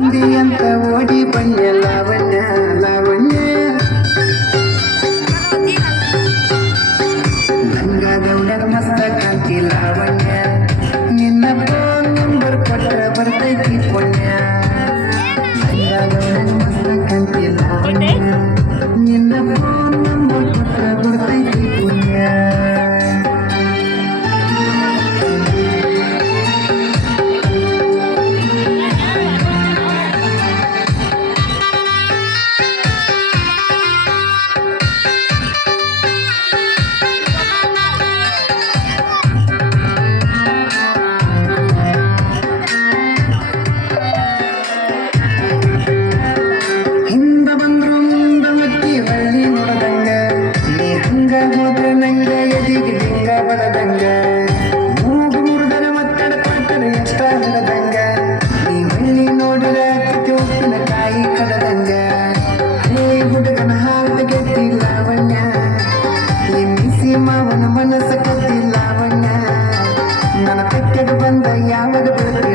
ಮಂದಿ ಅಂತ ಓಡಿ ಬನ್ಯ ಲಾವಣ್ಯ ಲಾವಣ್ಯ ಲಂಗದೌಡರ ಮಸ್ತ ಕಾಂತಿ ಲಾವಣ್ಯ ನಿನ್ನ ಫೋನ್ ನಂಬರ್ ಕೊಟ್ರ ಬರ್ತೈತಿ ಪುಣ್ಯ ಲಂಗದೌಡರ ಮಸ್ತ ಕಾಂತಿ ಲಾವಣ್ಯ ನಿನ್ನ ಫೋನ್ ನಂಬರ್ ಕೊಟ್ರ ಬರ್ತೈತಿ ಪುಣ್ಯ ಹೋದ್ರ ನಂಗ ಎದಿಗೆ ಲಿಂಗ ಬಡದಂಗ ಮೂಗು ಮುರಿದರ ಮತ್ತಡ ಕೊಟ್ಟರ ಎಷ್ಟ ಹಿಡದಂಗ ನೀ ಹಳ್ಳಿ ನೋಡಿರ ಉಪ್ಪಿನ ಕಾಯಿ ಕಡದಂಗ ಹೇ ಹುಡುಗನ ಹಾಲು ಗೆದ್ದಿ ಲಾವಣ್ಯ ಈ ಮಿಸಿ ಮಾವನ ಮನಸ್ಸ ಕದ್ದಿ ಲಾವಣ್ಯ ನನ್ನ ಪೆಟ್ಟೆಗೆ ಬಂದ ಯಾವಾಗ ಬೆಳೆದ